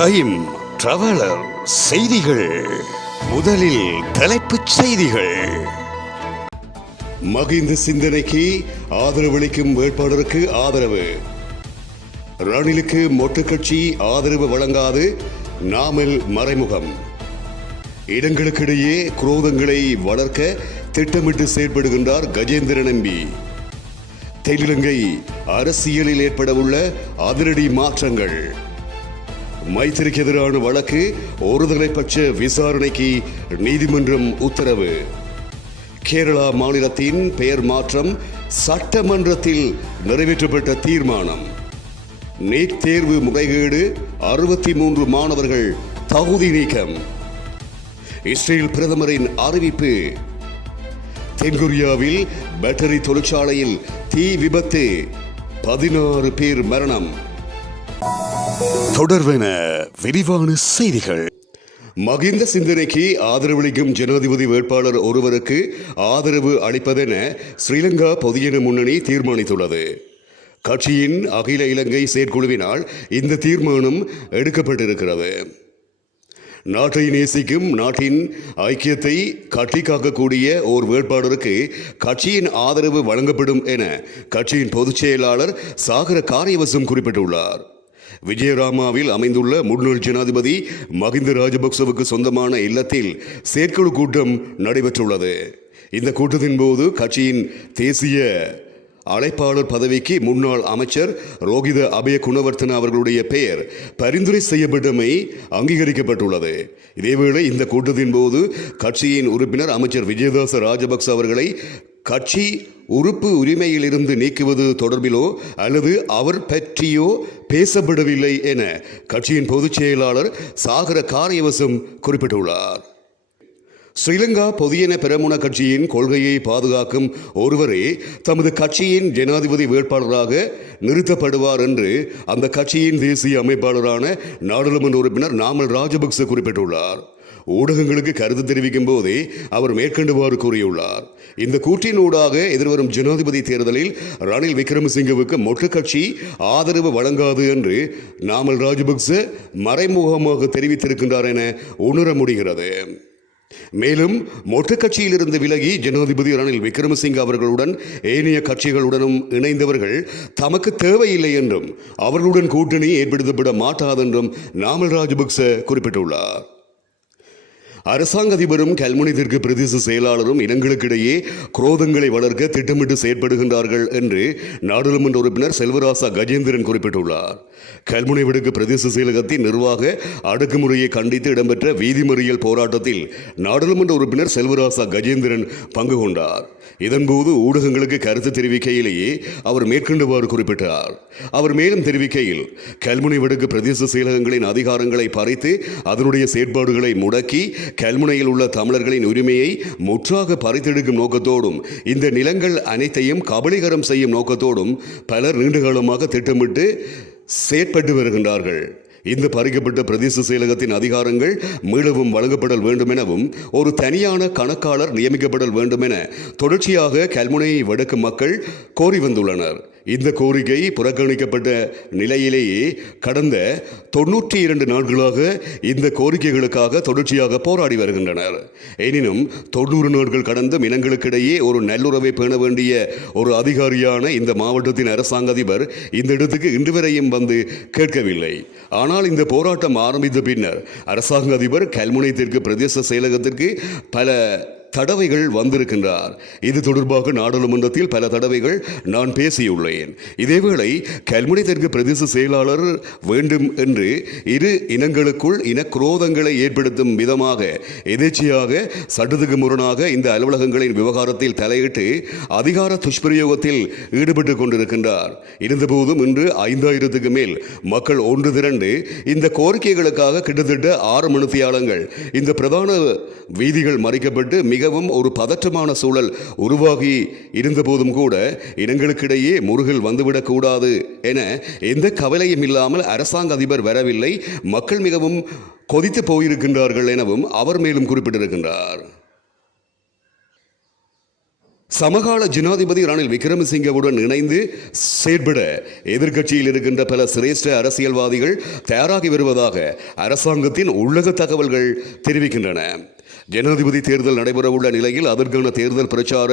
Time traveller செய்திகள். முதலில் தலைப்புச் செய்திகள். மகிந்த சிந்தனைக்கு ஆதரவளிக்கும் வேட்பாளருக்கு ஆதரவு. ரணிலுக்கு மொட்டு கட்சி ஆதரவு வழங்காது நாமல் மறைமுகம். இடங்களுக்கிடையே குரோதங்களை வளர்க்க திட்டமிட்டு செயற்படுகின்றார் கஜேந்திரன் எம்பி. தென்னிலங்கை அரசியலில் ஏற்படவுள்ள அதிரடி மாற்றங்கள். மைத்திரிக்கு எதிரான வழக்கு ஒருதலைப்பட்ச விசாரணைக்கு நீதிமன்றம் உத்தரவு. கேரளா மாநிலத்தின் பெயர் மாற்றம் சட்டமன்றத்தில் நிறைவேற்றப்பட்ட தீர்மானம். நீட் தேர்வு முறைகேடு 63 மாணவர்கள் தகுதி நீக்கம். இஸ்ரேல் பிரதமரின் அறிவிப்பு. தென்கொரியாவில் பேட்டரி தொழிற்சாலையில் தீ விபத்து, 16 பேர் மரணம். தொடர்வென விரிவான செய்திகள். மகிந்த சிந்தனைக்கு ஆதரவளிக்கும் ஜனாதிபதி வேட்பாளர் ஒருவருக்கு ஆதரவு அளிப்பதென ஸ்ரீலங்கா பொதுஜன முன்னணி தீர்மானித்துள்ளது. கட்சியின் அகில இலங்கை செயற்குழுவினால் இந்த தீர்மானம் எடுக்கப்பட்டிருக்கிறது. நாட்டை நேசிக்கும், நாட்டின் ஐக்கியத்தை கட்டி காக்கக்கூடிய ஓர் வேட்பாளருக்கு கட்சியின் ஆதரவு வழங்கப்படும் என கட்சியின் பொதுச் செயலாளர் சாகர காரியவசம் குறிப்பிட்டுள்ளார். விஜயராமாவில் அமைந்துள்ள முன்னாள் ஜனாதிபதி மகிந்த ராஜபக்சவுக்கு சொந்தமான இல்லத்தில் செயற்குழு கூட்டம் நடைபெற்றுள்ளது. இந்த கூட்டத்தின் போது கட்சியின் தேசிய அழைப்பாளர் பதவிக்கு முன்னாள் அமைச்சர் ரோகித அபய குணவர்த்தன அவர்களுடைய பெயர் பரிந்துரை செய்யப்பட்டமை அங்கீகரிக்கப்பட்டுள்ளது. இதேவேளை இந்த கூட்டத்தின் போது கட்சியின் உறுப்பினர் அமைச்சர் விஜயதாச ராஜபக்ச அவர்களை கட்சி உறுப்பு உரிமையிலிருந்து நீக்குவது தொடர்பிலோ அல்லது அவர் பற்றியோ பேசப்படவில்லை என கட்சியின் பொதுச் செயலாளர் சாகர காரியவசம் குறிப்பிட்டுள்ளார். ஸ்ரீலங்கா பொதுஜன பெரமுன கட்சியின் கொள்கையை பாதுகாக்கும் ஒருவரே தமது கட்சியின் ஜனாதிபதி வேட்பாளராக நிறுத்தப்படுவார் என்று அந்த கட்சியின் தேசிய அமைப்பாளரான நாடாளுமன்ற உறுப்பினர் நாமல் ராஜபக்ச குறிப்பிட்டுள்ளார். ஊடகங்களுக்கு கருத்து தெரிவிக்கும் போதே அவர் மேற்கண்டவாறு கூறியுள்ளார். இந்த கூற்றினூடாக எதிர்வரும் ஜனாதிபதி தேர்தலில் ரணில் விக்ரமசிங்கவுக்கு மொட்டு கட்சி ஆதரவு வழங்காது என்று நாமல் ராஜபக்ச மறைமுகமாக தெரிவித்திருக்கின்றார் என உணர முடிகிறது. மேலும் மொட்டு கட்சியிலிருந்து விலகி ஜனாதிபதி ரணில் விக்ரமசிங்க அவர்களுடன் ஏனைய கட்சிகளுடனும் இணைந்தவர்கள் தமக்கு தேவையில்லை என்றும் அவர்களுடன் கூட்டணி ஏற்படுத்தப்பட மாட்டாதென்றும் நாமல் ராஜபக்ச குறிப்பிட்டுள்ளார். அரசாங்க அதிபரும் கல்முனை தெற்கு பிரதேச செயலாளரும் இனங்களுக்கிடையே குரோதங்களை வளர்க்க திட்டமிட்டு செயற்படுகின்றார்கள் என்று நாடாளுமன்ற உறுப்பினர் செல்வராசா கஜேந்திரன் குறிப்பிட்டுள்ளார். கல்முனை வடக்கு பிரதேச செயலகத்தின் நிர்வாக அடக்குமுறையை கண்டித்து இடம்பெற்ற வீதி மறியல் போராட்டத்தில் நாடாளுமன்ற உறுப்பினர் செல்வராசா கஜேந்திரன் பங்கு கொண்டார். இதன்போது ஊடகங்களுக்கு கருத்து தெரிவிக்கையிலேயே அவர் மேற்கொண்டவாறு குறிப்பிட்டார். அவர் மேலும் தெரிவிக்கையில், கல்முனை வடக்கு பிரதேச செயலகங்களின் அதிகாரங்களை பறித்து அதனுடைய செயற்பாடுகளை முடக்கி கல்முனையில் உள்ள தமிழர்களின் உரிமையை முற்றாக பறித்தெடுக்கும் நோக்கத்தோடும் இந்த நிலங்கள் அனைத்தையும் கபலீகரம் செய்யும் நோக்கத்தோடும் பலர் நீண்டகாலமாக திட்டமிட்டு செயற்பட்டு வருகின்றார்கள். இந்த பறிக்கப்பட்ட பிரதேச செயலகத்தின் அதிகாரங்கள் மீளவும் வழங்கப்படல் வேண்டும் எனவும் ஒரு தனியான கணக்காளர் நியமிக்கப்படல் வேண்டும் என தொடர்ச்சியாக கல்முனை வடக்கு மக்கள் கோரி வந்துள்ளனர். இந்த கோரிக்கை புறக்கணிக்கப்பட்ட நிலையிலேயே கடந்த 92 நாட்களாக இந்த கோரிக்கைகளுக்காக தொடர்ச்சியாக போராடி வருகின்றனர். எனினும் 90 நாட்கள் கடந்தும் இனங்களுக்கிடையே ஒரு நல்லுறவை பேண வேண்டிய ஒரு அதிகாரியான இந்த மாவட்டத்தின் அரசாங்க அதிபர் இந்த இடத்துக்கு இன்று வரையும் வந்து கேட்கவில்லை. ஆனால் இந்த போராட்டம் ஆரம்பித்த பின்னர் அரசாங்க அதிபர் கல்முனை தெற்கு பிரதேச செயலகத்திற்கு பல தடவைகள் வந்திருக்கின்றார். இது தொடர்பாக நாடாளுமன்றத்தில் பல தடவைகள் நான் பேசியுள்ளேன். இதேவேளை கல்முனை தெற்கு பிரதேச செயலாளர் வேண்டும் என்று இரு இனங்களுக்குள் இனக்குரோதங்களை ஏற்படுத்தும் விதமாக எதேச்சையாக சட்டத்துக்கு முரணாக இந்த அலுவலகங்களின் விவகாரத்தில் தலையிட்டு அதிகார துஷ்பிரயோகத்தில் ஈடுபட்டு கொண்டிருக்கின்றார். இருந்தபோதும் இன்று 5000க்கு மேல் மக்கள் ஒன்று திரண்டு இந்த கோரிக்கைகளுக்காக கிட்டத்தட்ட 6 மணித்தியாலங்கள் இந்த பிரதான வீதிகள் மறைக்கப்பட்டு மிகவும் ஒரு பதற்றமான சூழல் உருவாகி இருந்தபோதும் கூட இனங்களுக்கிடையே முருகல் வந்துவிடக்கூடாது என எந்த கவலையும் இல்லாமல் அரசாங்க அதிபர் வரவில்லை. மக்கள் மிகவும் கொதித்து போயிருக்கின்றார்கள் எனவும் அவர் மேலும் குறிப்பிட்டிருக்கின்றார். சமகால ஜனாதிபதி ரணில் விக்ரமசிங்கவுடன் இணைந்து செயற்பட எதிர்க்கட்சியில் இருக்கின்ற பல சிரேஷ்ட அரசியல்வாதிகள் தயாராகி வருவதாக அரசாங்கத்தின் உள்ளக தகவல்கள் தெரிவிக்கின்றன. ஜனாதிபதி தேர்தல் நடைபெறவுள்ள நிலையில் அதற்கான தேர்தல் பிரச்சார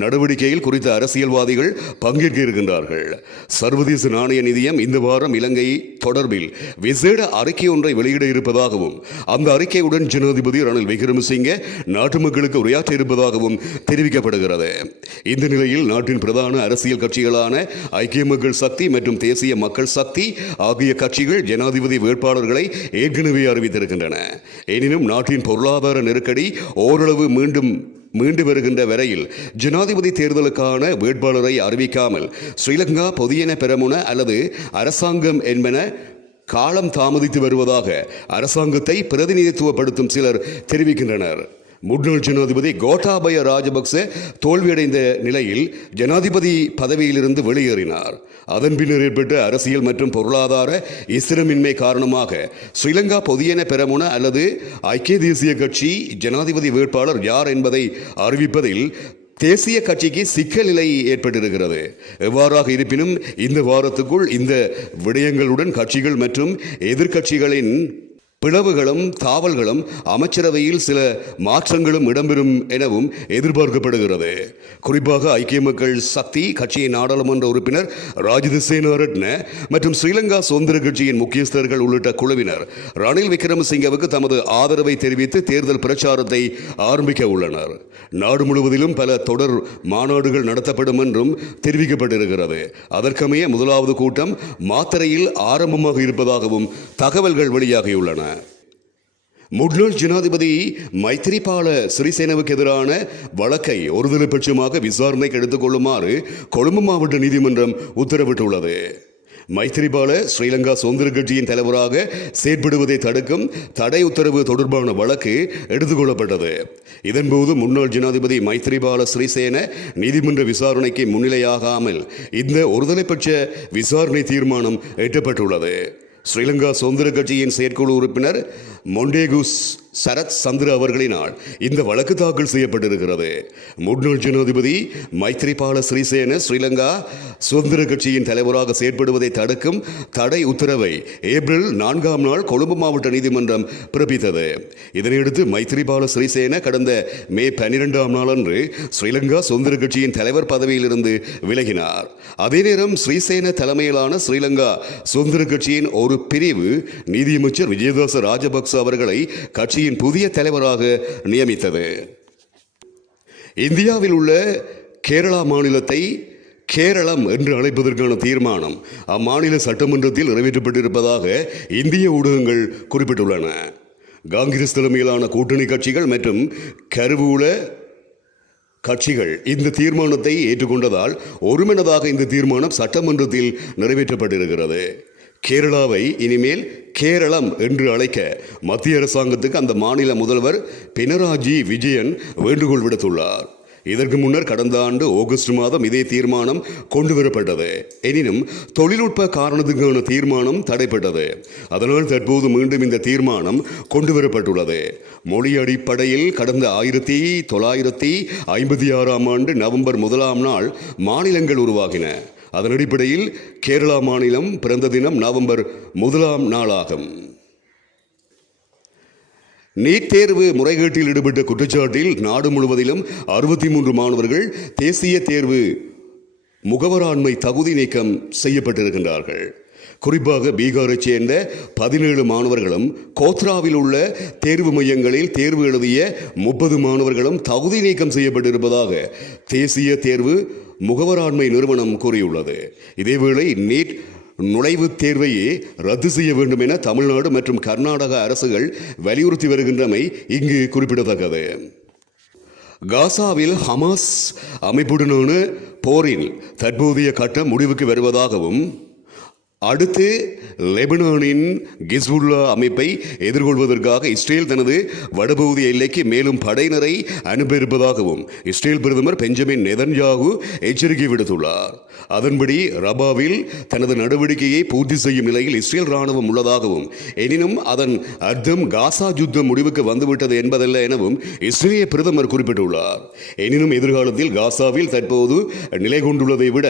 நடவடிக்கையில் குறித்த அரசியல்வாதிகள் பங்கேற்க இருக்கின்றார்கள். சர்வதேச நாணய நிதியம் இந்த வாரம் இலங்கை தொடர்பில் விசேட அறிக்கை ஒன்றை வெளியிட இருப்பதாகவும் அந்த அறிக்கையுடன் ஜனாதிபதி ரணில் விக்ரமசிங்க நாட்டு மக்களுக்கு உரையாற்ற இருப்பதாகவும் தெரிவிக்கப்படுகிறது. இந்த நிலையில் நாட்டின் பிரதான அரசியல் கட்சிகளான ஐக்கிய மக்கள் சக்தி மற்றும் தேசிய மக்கள் சக்தி ஆகிய கட்சிகள் ஜனாதிபதி வேட்பாளர்களை ஏற்கனவே அறிவித்திருக்கின்றன. எனினும் நாட்டின் பொருளாதார நெருக்கடி ஓரளவு மீண்டு வருகின்ற வரையில் ஜனாதிபதி தேர்தலுக்கான வேட்பாளரை அறிவிக்காமல் ஸ்ரீலங்கா பொதியன பெரமுன அல்லது அரசாங்கம் என்பன காலம் தாமதித்து வருவதாக அரசாங்கத்தை பிரதிநிதித்துவப்படுத்தும் சிலர் தெரிவிக்கின்றனர். முன்னாள் ஜனாதிபதி கோட்டாபய ராஜபக்ச தோல்வியடைந்த நிலையில் ஜனாதிபதி பதவியிலிருந்து வெளியேறினார். அதன் பின்னர் ஏற்பட்ட அரசியல் மற்றும் பொருளாதார ஸ்திரமின்மை காரணமாக ஸ்ரீலங்கா பொதியன பெரமுன அல்லது ஐக்கிய தேசிய கட்சி ஜனாதிபதி வேட்பாளர் யார் என்பதை அறிவிப்பதில் தேசிய கட்சிக்கு சிக்கல் நிலை ஏற்பட்டிருக்கிறது. எவ்வாறாக இருப்பினும் இந்த வாரத்துக்குள் இந்த விடயங்களுடன் கட்சிகள் மற்றும் எதிர்க்கட்சிகளின் பிளவுகளும் தாவல்களும் அமைச்சரவையில் சில மாற்றங்களும் இடம்பெறும் எனவும் எதிர்பார்க்கப்படுகிறது. குறிப்பாக ஐக்கிய மக்கள் சக்தி கட்சியின் நாடாளுமன்ற உறுப்பினர் ராஜித சேனாரட்ன மற்றும் ஸ்ரீலங்கா சுதந்திர கட்சியின் முக்கியஸ்தர்கள் உள்ளிட்ட குழுவினர் ரணில் விக்ரமசிங்கவுக்கு தமது ஆதரவை தெரிவித்து தேர்தல் பிரச்சாரத்தை ஆரம்பிக்க உள்ளனர். நாடு முழுவதிலும் பல தொடர் மாநாடுகள் நடத்தப்படும் என்றும் தெரிவிக்கப்பட்டிருக்கிறது. அதற்கமைய முதலாவது கூட்டம் மாத்தறையில் ஆரம்பமாக இருப்பதாகவும் தகவல்கள் வெளியாகியுள்ளன. முன்னாள் ஜனாதிபதி மைத்திரிபால சிறிசேனவுக்கு எதிரான வழக்கை ஒருதலை பட்சமாக விசாரணைக்கு எடுத்துக் கொள்ளுமாறு கொழும்பு மாவட்ட நீதிமன்றம் உத்தரவிட்டுள்ளது. மைத்திரிபால ஸ்ரீலங்கா சுதந்திர கட்சியின் தலைவராக செயற்படுவதை தடுக்கும் தடை உத்தரவு தொடர்பான வழக்கு எடுத்துக்கொள்ளப்பட்டது. இதன்போது முன்னாள் ஜனாதிபதி மைத்திரிபால சிறிசேன நீதிமன்ற விசாரணைக்கு முன்னிலையாகாமல் இந்த ஒருதலைப்பட்ச விசாரணை தீர்மானம் எட்டப்பட்டுள்ளது. ஸ்ரீலங்கா சுதந்திர கட்சியின் செயற்குழு உறுப்பினர் மொண்டேகுஸ் சரத் சந்திர அவர்களினால் இந்த வழக்கு தாக்கல் செய்யப்பட்டிருக்கிறது. முன்னாள் ஜனாதிபதி மைத்திரிபால சிறிசேன ஸ்ரீலங்கா சுதந்திர கட்சியின் தலைவராக செயற்படுவதை தடுக்கும் தடை உத்தரவை ஏப்ரல் 4ஆம் நாள் கொழும்பு மாவட்ட நீதிமன்றம் பிறப்பித்தது. இதனையடுத்து மைத்திரிபால சிறிசேன கடந்த மே 12ஆம் நாளன்று ஸ்ரீலங்கா சுதந்திர கட்சியின் தலைவர் பதவியிலிருந்து விலகினார். அதே நேரம் ஸ்ரீசேன தலைமையிலான ஸ்ரீலங்கா சுதந்திர கட்சியின் ஒரு பிரிவு நீதியமைச்சர் விஜயதாச ராஜபக்ச அவர்களை கட்சியின் புதிய தலைவராக நியமித்தது. இந்தியாவில் உள்ள கேரளா மாநிலத்தை கேரளம் என்று அழைப்பதற்கான தீர்மானம் அம்மாநில சட்டமன்றத்தில் நிறைவேற்றப்பட்டிருப்பதாக இந்திய ஊடகங்கள் குறிப்பிட்டுள்ளன. காங்கிரஸ் தலைமையிலான கூட்டணி கட்சிகள் மற்றும் கருவூல கட்சிகள் இந்த தீர்மானத்தை ஏற்றுக்கொண்டதால் ஒருமனதாக இந்த தீர்மானம் சட்டமன்றத்தில் நிறைவேற்றப்பட்டிருக்கிறது. கேரளாவை இனிமேல் கேரளம் என்று அழைக்க மத்திய அரசாங்கத்துக்கு அந்த மாநில முதல்வர் பினராயி விஜயன் வேண்டுகோள் விடுத்துள்ளார். இதற்கு முன்னர் கடந்த ஆண்டு ஆகஸ்ட் மாதம் இதே தீர்மானம் கொண்டுவரப்பட்டது. எனினும் தொழில்நுட்ப காரணத்துக்கான தீர்மானம் தடைப்பட்டது. அதனால் தற்போது மீண்டும் இந்த தீர்மானம் கொண்டுவரப்பட்டுள்ளது. மொழி அடிப்படையில் கடந்த 1956ஆம் ஆண்டு நவம்பர் 1ஆம் நாள் மாநிலங்கள் உருவாகின. அதன் அடிப்படையில் கேரளா மாநிலம் பிறந்த தினம் நவம்பர் 1ஆம் நாளாகும். நீட் தேர்வு முறைகேட்டில் ஈடுபட்ட குற்றச்சாட்டில் நாடு முழுவதிலும் 63 மாணவர்கள் தேசிய தேர்வு முகவராண்மை தகுதி நீக்கம் செய்யப்பட்டிருக்கின்றார்கள். குறிப்பாக பீகாரைச் சேர்ந்த 17 மாணவர்களும் கோத்ராவில் உள்ள தேர்வு மையங்களில் தேர்வு எழுதிய 30 மாணவர்களும் தகுதி நீக்கம் செய்யப்பட்டிருப்பதாக தேசிய தேர்வு முகவராண்மை நிறுவனம் கூறியுள்ளது. இதேவேளை நீட் நுழைவுத் தேர்வையே ரத்து செய்ய வேண்டும் என தமிழ்நாடு மற்றும் கர்நாடக அரசுகள் வலியுறுத்தி வருகின்றமை இங்கு குறிப்பிடத்தக்கது. காசாவில் ஹமாஸ் அமைப்புடனான போரின் தற்போதைய கட்டம் முடிவுக்கு வருவதாகவும் அடுத்து லெபனானின் கிஸ்புல்லா அமைப்பை எதிர்கொள்வதற்காக இஸ்ரேல் தனது வடபகுதி எல்லைக்கு மேலும் படையினரை அனுப்ப இருப்பதாகவும் இஸ்ரேல் பிரதமர் பெஞ்சமின் நெதன்யாகு எச்சரிக்கை விடுத்துள்ளார். அதன்படி ரபாவில் தனது நடவடிக்கையை பூர்த்தி செய்யும் நிலையில் இஸ்ரேல் ராணுவம் உள்ளதாகவும் எனினும் அதன் அர்த்தம் காசா யுத்தம் முடிவுக்கு வந்துவிட்டது என்பதல்ல எனவும் இஸ்ரேலிய பிரதமர் குறிப்பிட்டுள்ளார். எனினும் எதிர்காலத்தில் காசாவில் தற்போது நிலை கொண்டுள்ளதை விட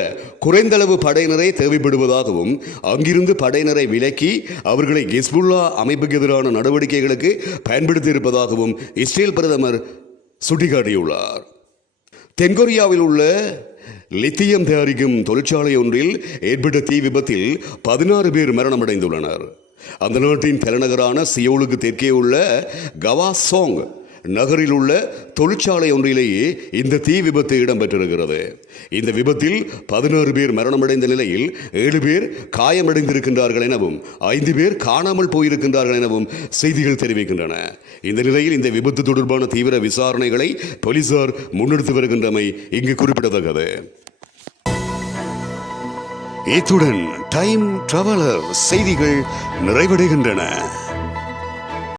குறைந்தளவு படையினரை தேவைப்படுவதாகவும் அங்கிருந்து படையினரை விலக்கி அவர்களை ஹிஸ்புல்லா அமைப்புக்கு எதிரான நடவடிக்கைகளுக்கு பயன்படுத்தி இருப்பதாகவும் இஸ்ரேல் பிரதமர் சுட்டிக்காட்டியுள்ளார். தென்கொரியாவில் உள்ள லித்தியம் தயாரிக்கும் தொழிற்சாலை ஒன்றில் ஏற்பட்ட தீ விபத்தில் 16 பேர் மரணமடைந்துள்ளனர். அந்த நாட்டின் தலைநகரான சியோலுக்கு தெற்கே உள்ள கவாசோங் நகரில் உள்ள தொழிற்சாலை ஒன்றிலேயே இந்த தீ விபத்து இடம்பெற்றிருக்கிறது. இந்த விபத்தில் 16 பேர் மரணமடைந்த நிலையில் 7 பேர் காயமடைந்திருக்கின்றார்கள் எனவும் 5 பேர் காணாமல் போயிருக்கின்றார்கள் எனவும் செய்திகள் தெரிவிக்கின்றன. இந்த நிலையில் இந்த விபத்து தொடர்பான தீவிர விசாரணைகளை போலீசார் முன்னெடுத்து வருகின்றமை இங்கு குறிப்பிடத்தக்கது. இத்துடன் டைம் டிராவலர் செய்திகள் நிறைவடைகின்றன.